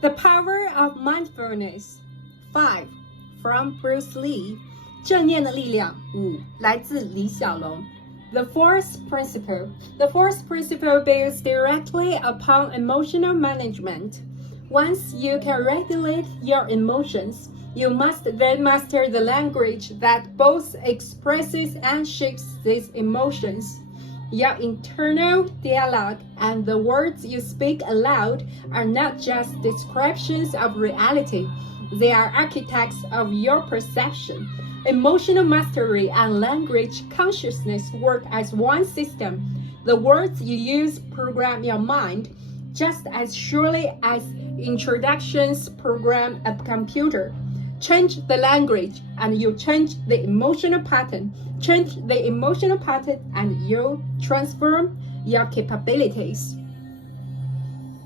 The Power of Mindfulness 5 from Bruce Lee 正念的力量5来自李小龙 The fourth principle builds directly upon emotional management. Once you can regulate your emotions, you must then master the language that both expresses and shapes these emotions. Your internal dialogue and the words you speak aloud are not just descriptions of reality. They are architects of your perception. Emotional mastery and language consciousness work as one system. The words you use program your mind just as surely as introductions program a computer. Change the language and you change the emotional pattern. Change the emotional pattern and you transform your capabilities.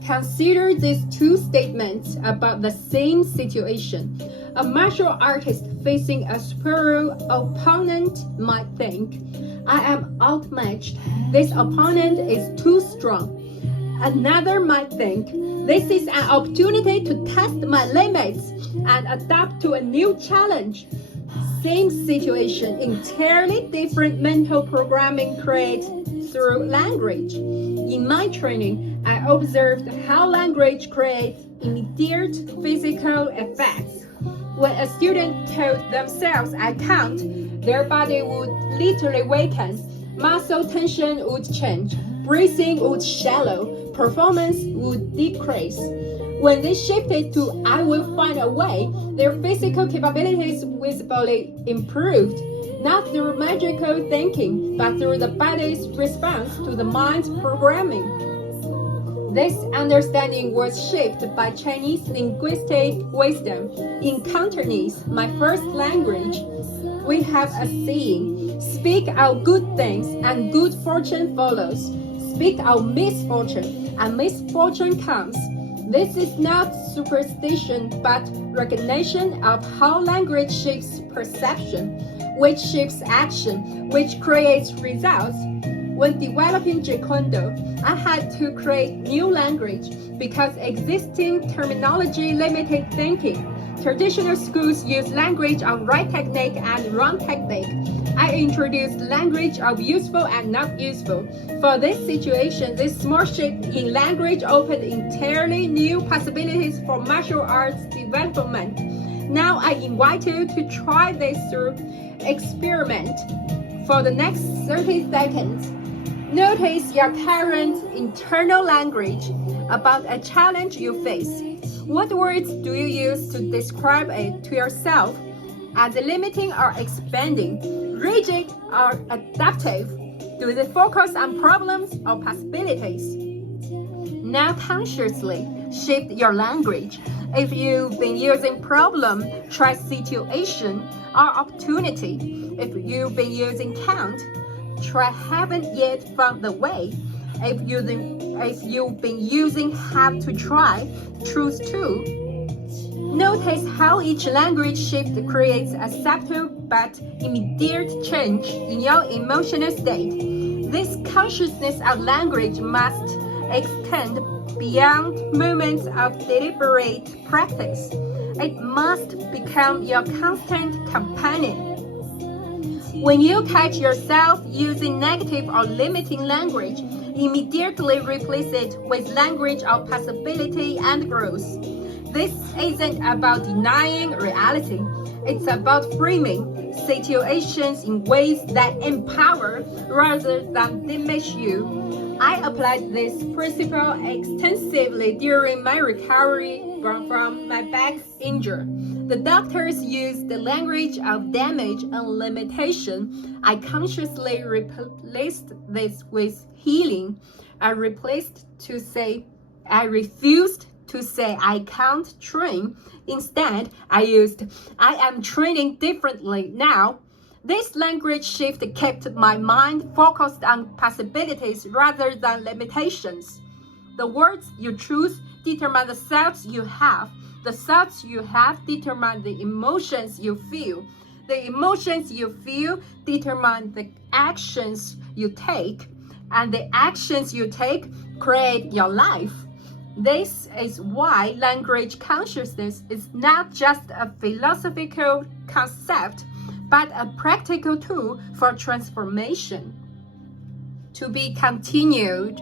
Consider these two statements about the same situation. A martial artist facing a superior opponent might think, I am outmatched. This opponent is too strong. Another might think, this is an opportunity to test my limits and adapt to a new challenge. Same situation, entirely different mental programming created through language. In my training, I observed how language creates immediate physical effects. When a student told themselves, I can't, their body would literally weaken, muscle tension would change, breathing would shallow, performance would decrease. When they shifted to I will find a way, their physical capabilities visibly improved, not through magical thinking, but through the body's response to the mind's programming. This understanding was shaped by Chinese linguistic wisdom. In Cantonese, my first language, we have a saying, speak out good things and good fortune follows. Speak out misfortune and misfortune comes. This is not superstition, but recognition of how language shapes perception, which shapes action, which creates results. When developing Taekwondo, I had to create new language because existing terminology limited thinking. Traditional schools use language of right technique and wrong technique. I introduced language of useful and not useful. For this situation, this small shift in language opened entirely new possibilities for martial arts development. Now I invite you to try this through experiment. For the next 30 seconds, notice your current internal language about a challenge you face. What words do you use to describe it to yourself as limiting or expanding, rigid or adaptive? Do they focus on problems or possibilities? Now consciously shift your language. If you've been using problem, try situation or opportunity. If you've been using can't, try haven't yet found the way. If you've been using have to try, choose to. Notice how each language shift creates a subtle but immediate change in your emotional state. This consciousness of language must extend beyond moments of deliberate practice. It must become your constant companion. When you catch yourself using negative or limiting language, immediately replace it with language of possibility and growth. This isn't about denying reality. It's about framing situations in ways that empower rather than diminish you. I applied this principle extensively during my recovery from my back injury. The doctors used the language of damage and limitation. I consciously replaced this with healing. I refused to say I can't train. Instead, I used I am training differently now. This language shift kept my mind focused on possibilities rather than limitations. The words you choose determine the thoughts you have. The thoughts you have determine the emotions you feel. The emotions you feel determine the actions you take. And the actions you take create your life. This is why language consciousness is not just a philosophical concept, but a practical tool for transformation. To be continued.